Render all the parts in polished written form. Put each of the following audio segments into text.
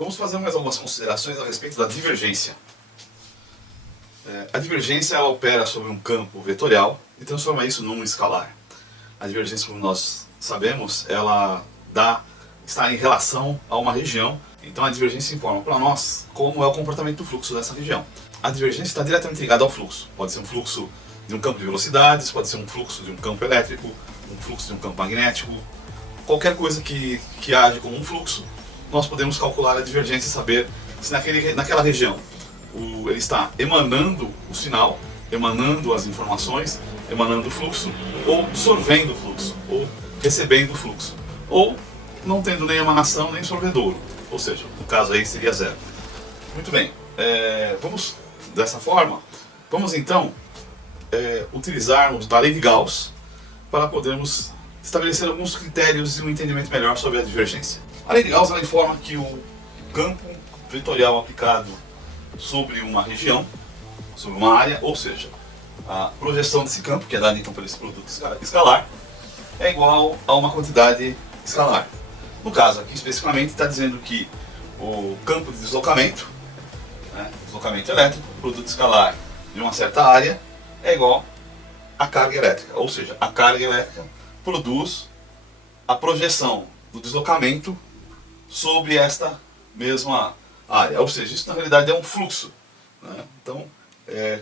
Vamos fazer mais algumas considerações a respeito da divergência. A divergência ela opera sobre um campo vetorial e transforma isso num escalar. A divergência, como nós sabemos, ela está em relação a uma região, então a divergência informa para nós como é o comportamento do fluxo dessa região. A divergência está diretamente ligada ao fluxo. Pode ser um fluxo de um campo de velocidades, pode ser um fluxo de um campo elétrico, um fluxo de um campo magnético. Qualquer coisa que age como um fluxo, nós podemos calcular a divergência e saber se naquela região ele está emanando o sinal, emanando as informações, emanando o fluxo, ou sorvendo o fluxo, ou recebendo o fluxo, ou não tendo nem emanação nem sorvedouro, ou seja, no caso aí seria zero. Muito bem, vamos dessa forma, vamos então utilizarmos da lei de Gauss para podermos estabelecer alguns critérios e um entendimento melhor sobre a divergência. A lei de Gauss ela informa que o campo vetorial aplicado sobre uma região, sobre uma área, ou seja, a projeção desse campo, que é dada então por esse produto escalar, é igual a uma quantidade escalar. No caso aqui especificamente está dizendo que o campo de deslocamento, deslocamento elétrico, produto escalar de uma certa área, é igual à carga elétrica, ou seja, a carga elétrica produz a projeção do deslocamento sobre esta mesma área, ou seja, isso na realidade é um fluxo. Então,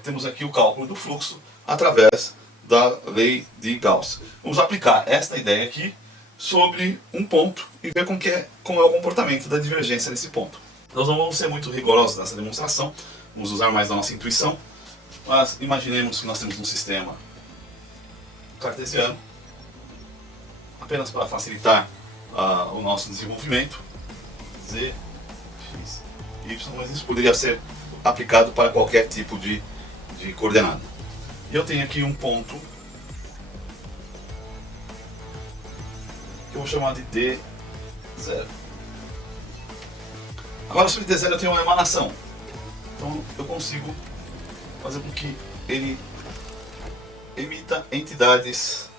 temos aqui o cálculo do fluxo através da lei de Gauss. Vamos aplicar esta ideia aqui sobre um ponto e ver como é o comportamento da divergência nesse ponto. Nós não vamos ser muito rigorosos nessa demonstração, vamos usar mais da nossa intuição, mas imaginemos que nós temos um sistema cartesiano, apenas para facilitar o nosso desenvolvimento, z, x, y, mas isso poderia ser aplicado para qualquer tipo de coordenada. E eu tenho aqui um ponto que eu vou chamar de D0. Agora sobre D0 eu tenho uma emanação, então eu consigo fazer com que ele emita entidades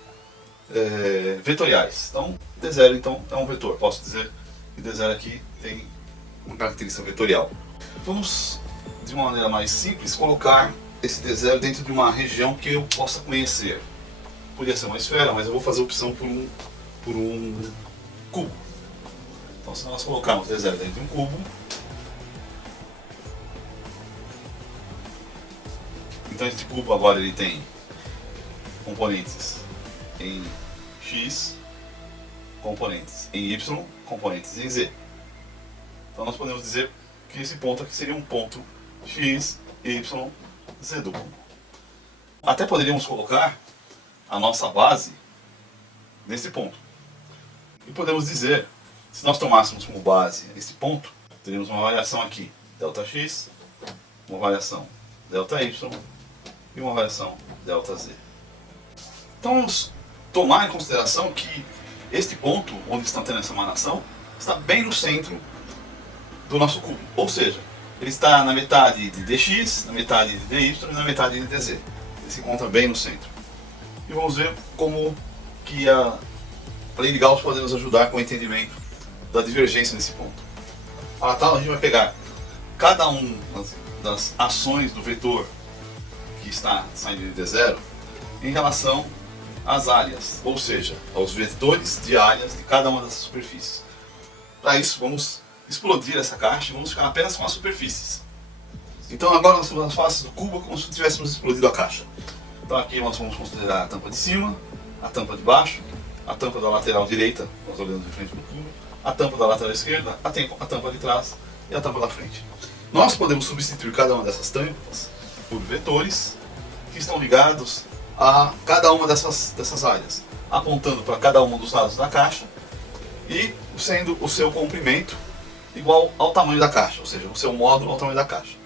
vetoriais. Então D0 então, é um vetor, posso dizer que D0 aqui tem uma característica vetorial. Vamos, de uma maneira mais simples, colocar esse D0 dentro de uma região que eu possa conhecer. Podia ser uma esfera, mas eu vou fazer opção por um cubo. Então se nós colocarmos D0 dentro de um cubo, então este cubo agora ele tem componentes em x, componentes em y, componentes em z. Então nós podemos dizer que esse ponto aqui seria um ponto x, y, z do cubo. Até poderíamos colocar a nossa base nesse ponto. E podemos dizer, se nós tomássemos como base esse ponto, teríamos uma variação aqui, ΔX, uma variação ΔY e uma variação ΔZ. Então vamos tomar em consideração que este ponto, onde está tendo essa emanação, está bem no centro do nosso cubo. Ou seja, ele está na metade de dx, na metade de dy e na metade de dz. Ele se encontra bem no centro. E vamos ver como que a lei de Gauss pode nos ajudar com o entendimento da divergência nesse ponto. A gente vai pegar cada uma das ações do vetor que está saindo de D0 em relação às áreas, ou seja, aos vetores de áreas de cada uma dessas superfícies. Para isso, vamos explodir essa caixa e vamos ficar apenas com as superfícies. Então agora nós temos as faces do cubo como se tivéssemos explodido a caixa. Então aqui nós vamos considerar a tampa de cima, a tampa de baixo, a tampa da lateral direita, nós olhando de frente para o cubo, a tampa da lateral esquerda, a tampa de trás e a tampa da frente. Nós podemos substituir cada uma dessas tampas por vetores que estão ligados a cada uma dessas áreas, apontando para cada um dos lados da caixa e sendo o seu comprimento igual ao tamanho da caixa, ou seja, o seu módulo ao tamanho da caixa.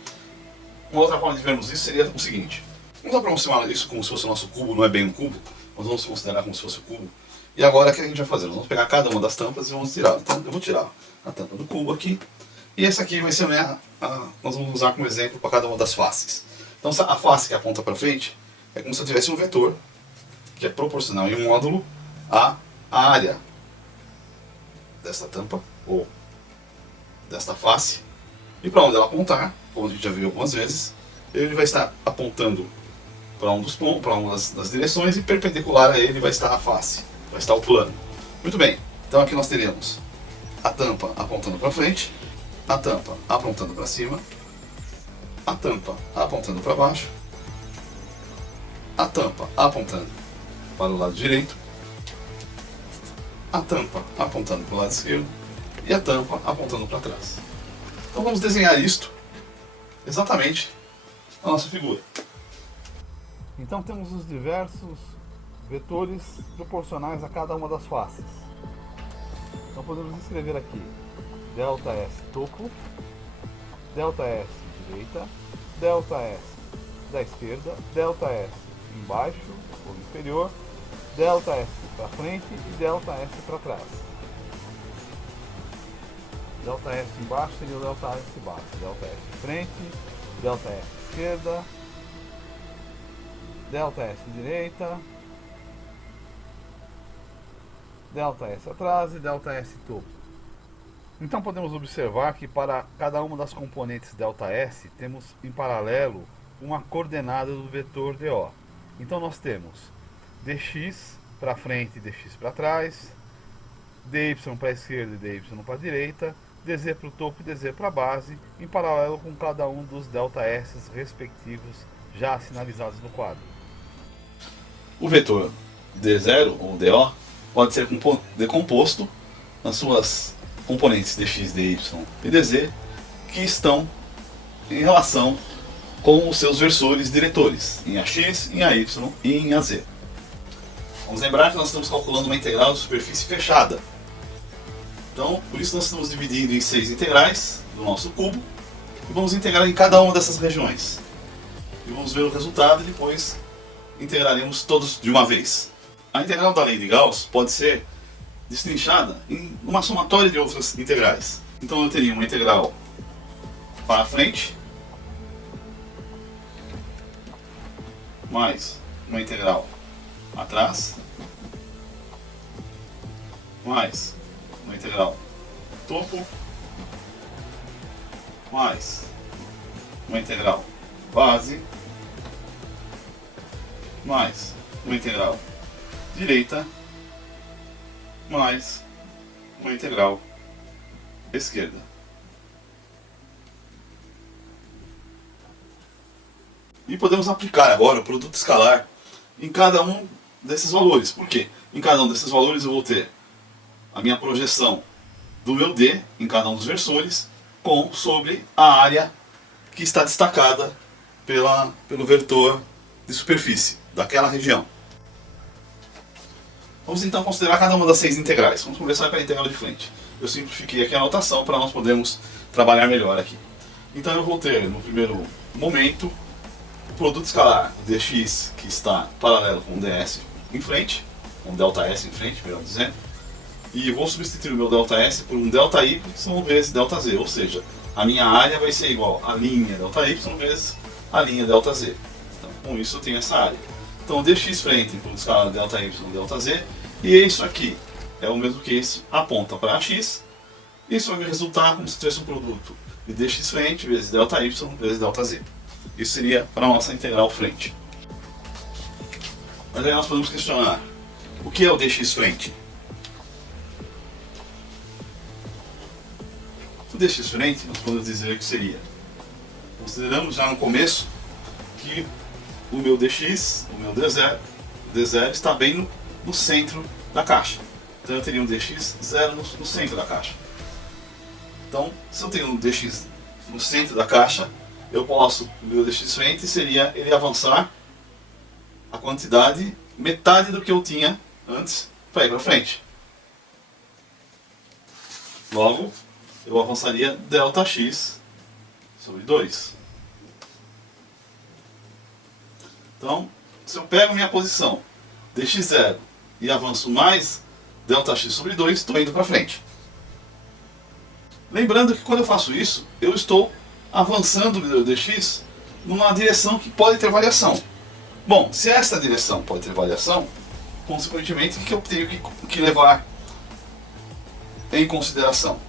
Uma outra forma de vermos isso seria o seguinte: vamos aproximar isso como se fosse o nosso cubo, não é bem um cubo, nós vamos considerar como se fosse o cubo. E agora o que a gente vai fazer? Nós vamos pegar cada uma das tampas e vamos tirar. Então eu vou tirar a tampa do cubo aqui, e essa aqui vai ser nós vamos usar como exemplo para cada uma das faces. Então a face que aponta para frente é como se eu tivesse um vetor que é proporcional em um módulo à área dessa tampa, ou desta face, e para onde ela apontar, como a gente já viu algumas vezes, ele vai estar apontando para um dos pontos, para uma das direções, e perpendicular a ele vai estar a face, vai estar o plano. Muito bem, então aqui nós teremos a tampa apontando para frente, a tampa apontando para cima, a tampa apontando para baixo, a tampa apontando para o lado direito, a tampa apontando para o lado esquerdo e a tampa apontando para trás. Então vamos desenhar isto exatamente na nossa figura. Então temos os diversos vetores proporcionais a cada uma das faces. Então podemos escrever aqui ΔS topo, ΔS direita, ΔS da esquerda, ΔS embaixo ou inferior, ΔS para frente e ΔS para trás. ΔS embaixo seria o ΔS baixo, ΔS frente, ΔS esquerda, ΔS direita, ΔS atrás e ΔS topo. Então podemos observar que para cada uma das componentes ΔS temos em paralelo uma coordenada do vetor DO. Então nós temos dx para frente e dx para trás, dy para a esquerda e dy para a direita, dz para o topo e dz para a base, em paralelo com cada um dos ΔS respectivos já sinalizados no quadro. O vetor D0 ou DO pode ser decomposto nas suas componentes dx, dy e dz que estão em relação com os seus versores diretores, em AX, em AY e em AZ. Vamos lembrar que nós estamos calculando uma integral de superfície fechada. Então, por isso nós estamos dividindo em 6 integrais do nosso cubo e vamos integrar em cada uma dessas regiões. E vamos ver o resultado e depois integraremos todos de uma vez. A integral da lei de Gauss pode ser destrinchada em uma somatória de outras integrais. Então eu teria uma integral para frente, mais uma integral atrás, mais uma integral topo, mais uma integral base, mais uma integral direita, mais uma integral esquerda. E podemos aplicar agora o produto escalar em cada um desses valores. Por quê? Em cada um desses valores eu vou ter a minha projeção do meu D em cada um dos versores sobre a área que está destacada pelo vetor de superfície daquela região. Vamos então considerar cada uma das 6 integrais. Vamos começar pela integral de frente. Eu simplifiquei aqui a anotação para nós podermos trabalhar melhor aqui. Então eu vou ter no primeiro momento o produto escalar dx que está paralelo com o ds em frente, com ΔS em frente, melhor dizendo, e vou substituir o meu ΔS por um ΔY vezes ΔZ, ou seja, a minha área vai ser igual a linha ΔY vezes a linha ΔZ. Então, com isso eu tenho essa área. Então dx frente, produto escalar ΔY ΔZ, e isso aqui é o mesmo que isso, aponta para x, isso vai me resultar como se tivesse um produto de dx frente vezes ΔY vezes ΔZ. Isso seria para a nossa integral frente. Mas aí nós podemos questionar, o que é o dx frente? O dx frente nós podemos dizer que seria, consideramos já no começo que o meu dx, o meu d0 está bem no centro da caixa. Então eu teria um dx zero no centro da caixa. Então, se eu tenho um dx no centro da caixa, eu posso, o meu dx frente seria ele avançar a quantidade, metade do que eu tinha antes, para ir para frente. Logo, eu avançaria Δx sobre 2. Então, se eu pego minha posição dx0 e avanço mais Δx sobre 2, estou indo para frente. Lembrando que quando eu faço isso, eu estou avançando o meu dx numa direção que pode ter variação. Bom, se esta direção pode ter variação, consequentemente, o que eu tenho que levar em consideração?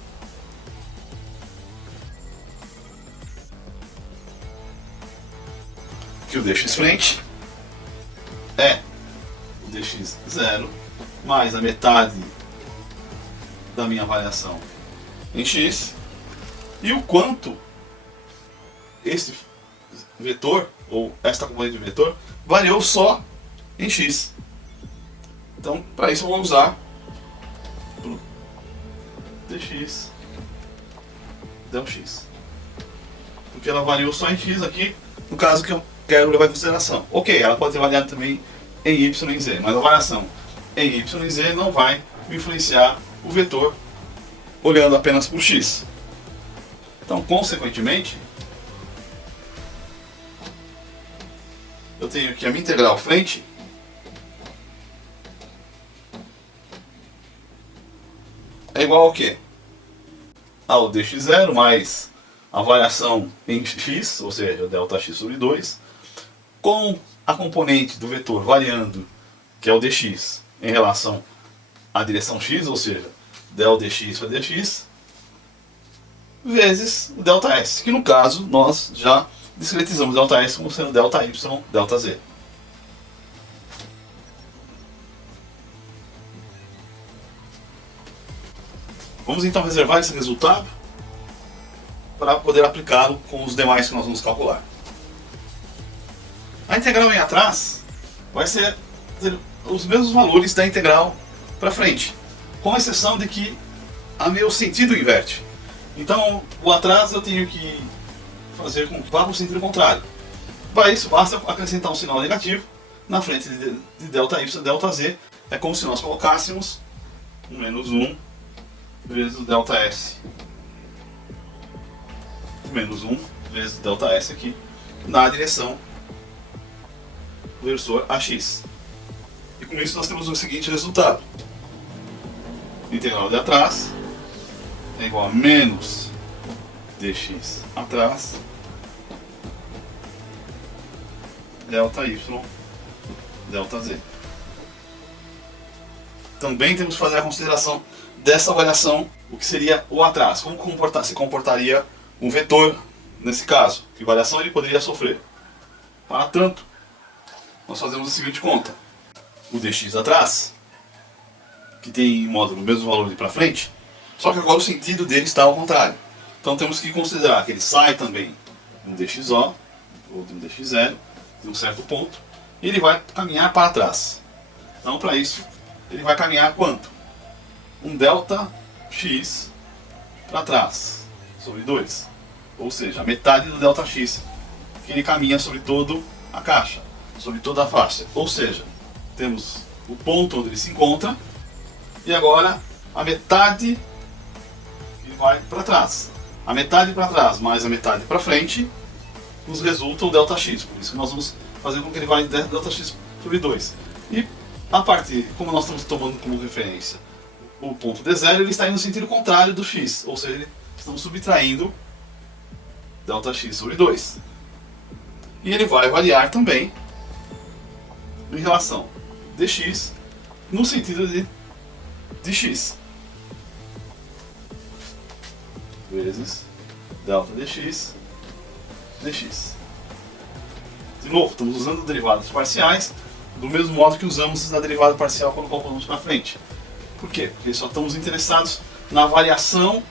que o dx frente é o dx0 mais a metade da minha variação em x, e o quanto este vetor, ou esta componente de vetor, variou só em x. Então, para isso eu vou usar o dx del x, porque ela variou só em x aqui, no caso que eu quero levar em consideração. Ok, ela pode ter variado também em y e z, mas a variação em y e z não vai influenciar o vetor olhando apenas por x. Então, consequentemente, eu tenho que a minha integral frente é igual ao quê? Ao dx0 mais a variação em x, ou seja, Δx sobre 2, com a componente do vetor variando, que é o dx, em relação à direção x, ou seja, del dx para dx, vezes o ΔS, que no caso nós já discretizamos ΔS como sendo ΔY, ΔZ. Vamos então reservar esse resultado para poder aplicá-lo com os demais que nós vamos calcular. A integral em atrás vai ser os mesmos valores da integral para frente, com exceção de que a meu sentido inverte. Então, o atrás eu tenho que fazer com que vá para o sentido contrário. Para isso, basta acrescentar um sinal negativo na frente de ΔY e ΔZ. É como se nós colocássemos um menos 1 vezes o ΔS menos 1 vezes ΔS aqui na direção do versor AX. E com isso nós temos o seguinte resultado: integral de atrás é igual a menos dx atrás ΔY ΔZ. Também temos que fazer a consideração dessa variação, o que seria o atrás, como se comportaria um vetor nesse caso, que variação ele poderia sofrer. Para tanto, nós fazemos a seguinte conta: o dx atrás, que tem em módulo o mesmo valor de para frente, só que agora o sentido dele está ao contrário. Então temos que considerar que ele sai também de um dxO, ou de um dx0, de um certo ponto, e ele vai caminhar para trás. Então para isso, ele vai caminhar quanto? Um ΔX para trás, sobre 2. Ou seja, a metade do ΔX, que ele caminha sobre toda a caixa, sobre toda a faixa. Ou seja, temos o ponto onde ele se encontra, e agora a metade que vai para trás. A metade para trás mais a metade para frente nos resulta o ΔX. Por isso que nós vamos fazer com que ele vá em ΔX sobre 2. E a partir, como nós estamos tomando como referência o ponto D0, ele está indo no sentido contrário do x, ou seja, estamos subtraindo ΔX sobre 2. E ele vai variar também em relação dx no sentido de x vezes Δdx dx. De novo, estamos usando derivadas parciais do mesmo modo que usamos na derivada parcial quando calculamos para frente. Por quê? Porque só estamos interessados na variação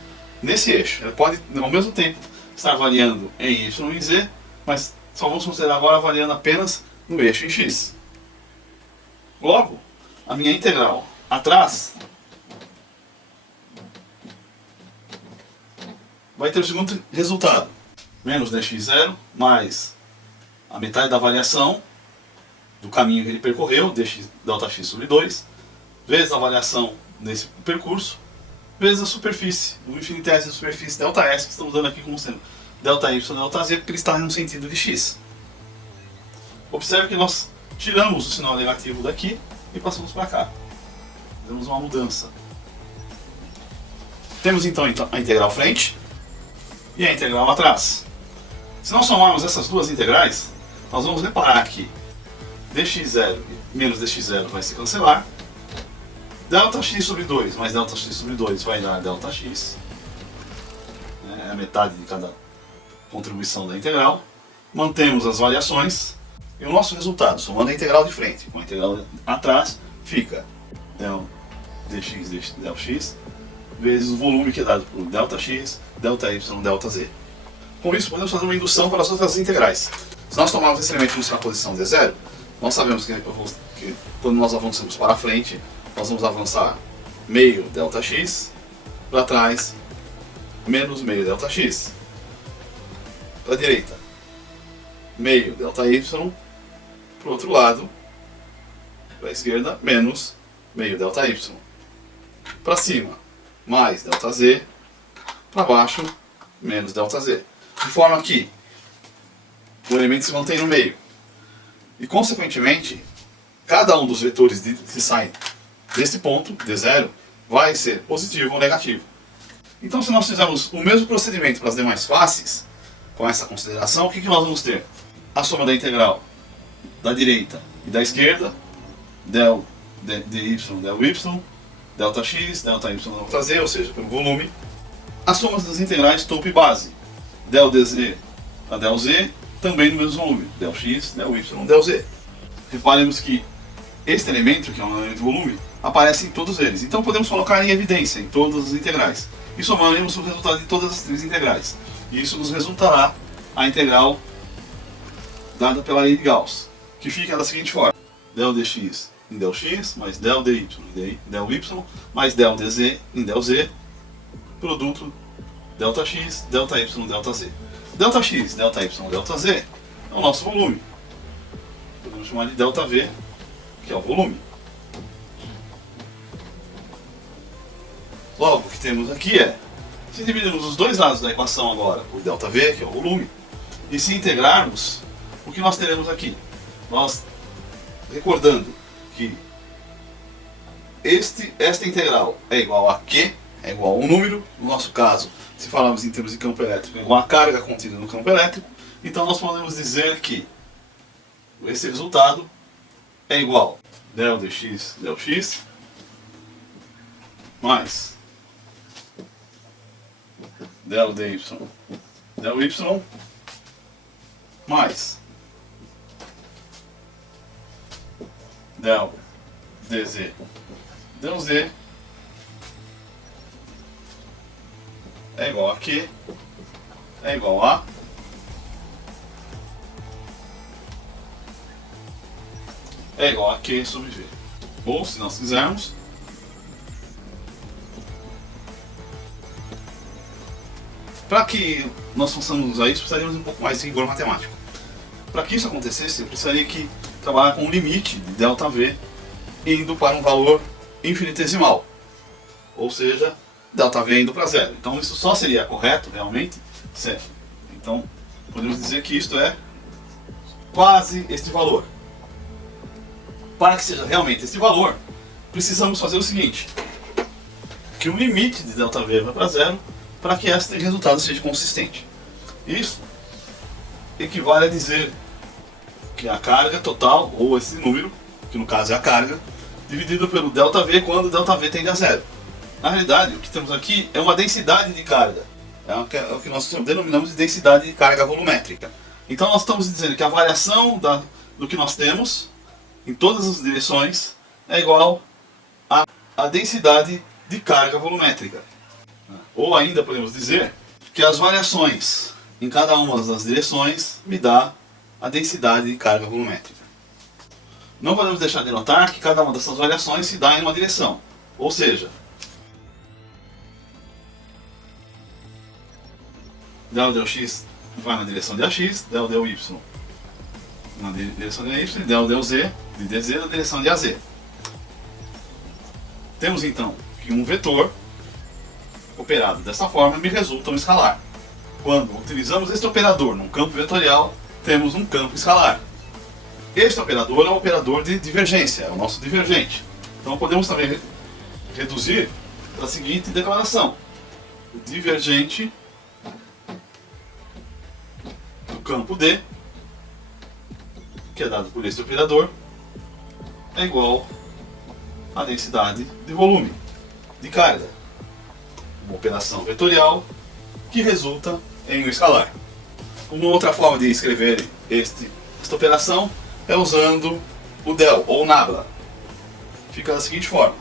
nesse eixo. Ele pode, ao mesmo tempo, estar variando em y e z, mas só vamos considerar agora variando apenas no eixo em x. Logo, a minha integral atrás vai ter o seguinte resultado: menos dx0 mais a metade da variação do caminho que ele percorreu, ΔX sobre 2, vezes a variação nesse percurso, vezes a superfície, o infinitésimo da superfície ΔS, que estamos dando aqui como sendo ΔY, ΔZ, porque ele está no sentido de x. Observe que nós tiramos o sinal negativo daqui e passamos para cá. Fazemos uma mudança. Temos então a integral frente e a integral atrás. Se nós somarmos essas duas integrais, nós vamos reparar que dx0 menos dx0 vai se cancelar. ΔX sobre 2 mais ΔX sobre 2 vai dar ΔX. É a metade de cada contribuição da integral. Mantemos as variações. E o nosso resultado, somando a integral de frente com a integral atrás, fica del dx del x vezes o volume que é dado por delta x, delta y, delta z. Com isso, podemos fazer uma indução para as outras integrais. Se nós tomarmos esse elemento na posição d0, nós sabemos que quando nós avançamos para frente, nós vamos avançar meio delta x, para trás, menos meio delta x. Para a direita, meio delta y, para o outro lado, para a esquerda, menos meio delta y. Para cima, mais delta z, para baixo, menos delta z. De forma que o elemento se mantém no meio. E, consequentemente, cada um dos vetores que saem desse ponto, d0, vai ser positivo ou negativo. Então, se nós fizermos o mesmo procedimento para as demais faces, com essa consideração, o que nós vamos ter? A soma da integral da direita e da esquerda, del dy, del y, delta x, delta y, delta z, ou seja, pelo volume. As somas das integrais topo e base, del dz a del z, também no mesmo volume, del x, del y, del z. Reparemos que este elemento, que é um elemento de volume, aparece em todos eles. Então podemos colocar em evidência em todas as integrais. E somaremos o resultado de todas as três integrais. E isso nos resultará a integral dada pela lei de Gauss, que fica da seguinte forma: del dx em del x, mais del dy em del y, mais del dz em del z, produto delta x, delta y, delta z. Delta x, delta y, delta z é o nosso volume. Podemos chamar de delta v, que é o volume. Logo, o que temos aqui é, se dividirmos os dois lados da equação agora por ΔV, que é o volume, e se integrarmos, o que nós teremos aqui? Nós, recordando que esta integral é igual a Q, é igual a um número, no nosso caso, se falarmos em termos de campo elétrico, é igual a carga contida no campo elétrico, então nós podemos dizer que esse resultado é igual a del dx del x mais del dy del y mais del dz del z é igual a Q, é igual a Q sobre V. Ou, se nós quisermos, para que nós possamos usar isso, precisaríamos de um pouco mais de rigor matemático. Para que isso acontecesse, eu precisaria trabalhar com um limite de ΔV indo para um valor infinitesimal, ou seja, ΔV indo para zero. Então isso só seria correto, realmente, certo. Então podemos dizer que isto é quase este valor. Para que seja realmente este valor, precisamos fazer o seguinte: que o limite de ΔV vai para zero para que este resultado seja consistente. Isso equivale a dizer que a carga total, ou esse número, que no caso é a carga, dividido pelo ΔV quando ΔV tende a zero. Na realidade, o que temos aqui é uma densidade de carga. É o que nós denominamos de densidade de carga volumétrica. Então nós estamos dizendo que a variação do que nós temos em todas as direções é igual à densidade de carga volumétrica. Ou ainda podemos dizer que as variações em cada uma das direções me dá a densidade de carga volumétrica. Não podemos deixar de notar que cada uma dessas variações se dá em uma direção. Ou seja, del x vai na direção de AX, del y na direção de AY, e del z de dz na direção de AZ. Temos então que um vetor operado dessa forma me resulta um escalar. Quando utilizamos este operador num campo vetorial, temos um campo escalar. Este operador é um operador de divergência, é o nosso divergente. Então podemos também reduzir para a seguinte declaração: o divergente do campo D, que é dado por este operador, é igual à densidade de volume, de carga. Uma operação vetorial que resulta em um escalar. Uma outra forma de escrever esta operação é usando o del, ou nabla. Fica da seguinte forma.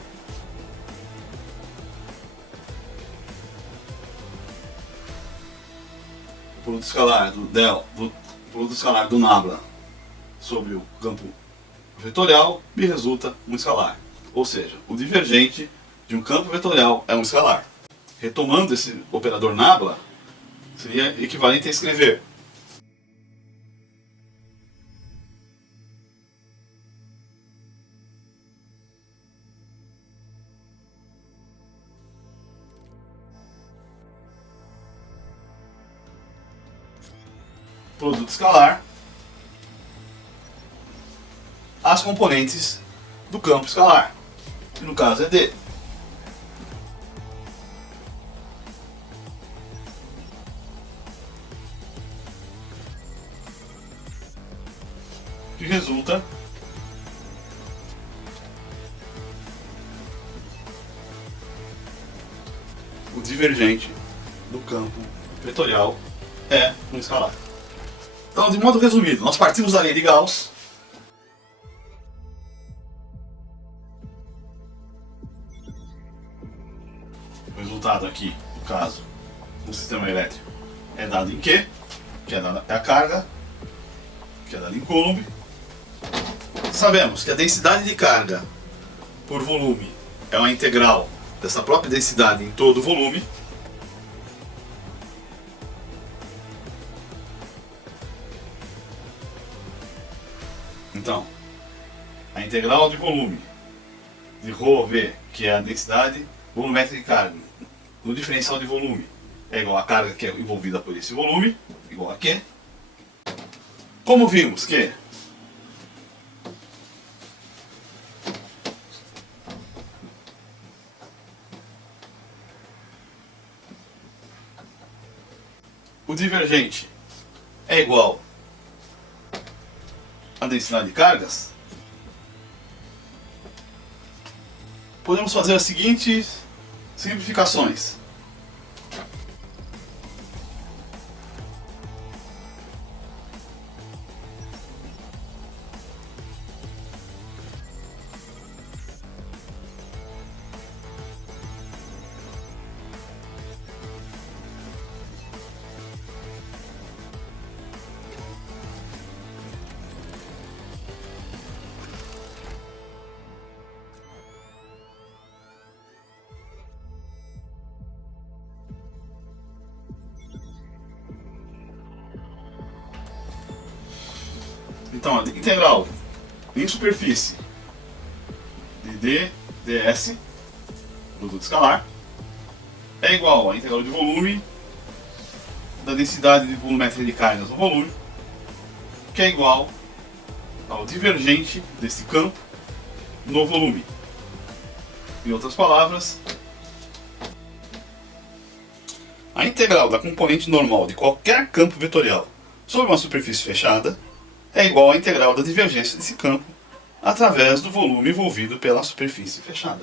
O produto escalar do del, do produto escalar do nabla sobre o campo vetorial me resulta um escalar. Ou seja, o divergente de um campo vetorial é um escalar. Retomando esse operador nabla, seria equivalente a escrever produto escalar as componentes do campo escalar, que no caso é D. Que resulta o divergente do campo vetorial é um escalar. Então, de modo resumido, nós partimos da lei de Gauss. O resultado aqui, no caso, do sistema elétrico, é dado em Q, que é a carga, que é dada em Coulomb. Sabemos que a densidade de carga por volume é uma integral dessa própria densidade em todo o volume. Então, a integral de volume de ρV, que é a densidade volumétrica de carga, no diferencial de volume, é igual à carga que é envolvida por esse volume, igual a Q. Como vimos que o divergente é igual à densidade de cargas, podemos fazer as seguintes simplificações. Então, a integral em superfície de d ds, produto escalar, é igual à integral de volume da densidade de volumétrica de cargas no volume, que é igual ao divergente desse campo no volume. Em outras palavras, a integral da componente normal de qualquer campo vetorial sobre uma superfície fechada é igual à integral da divergência desse campo através do volume envolvido pela superfície fechada.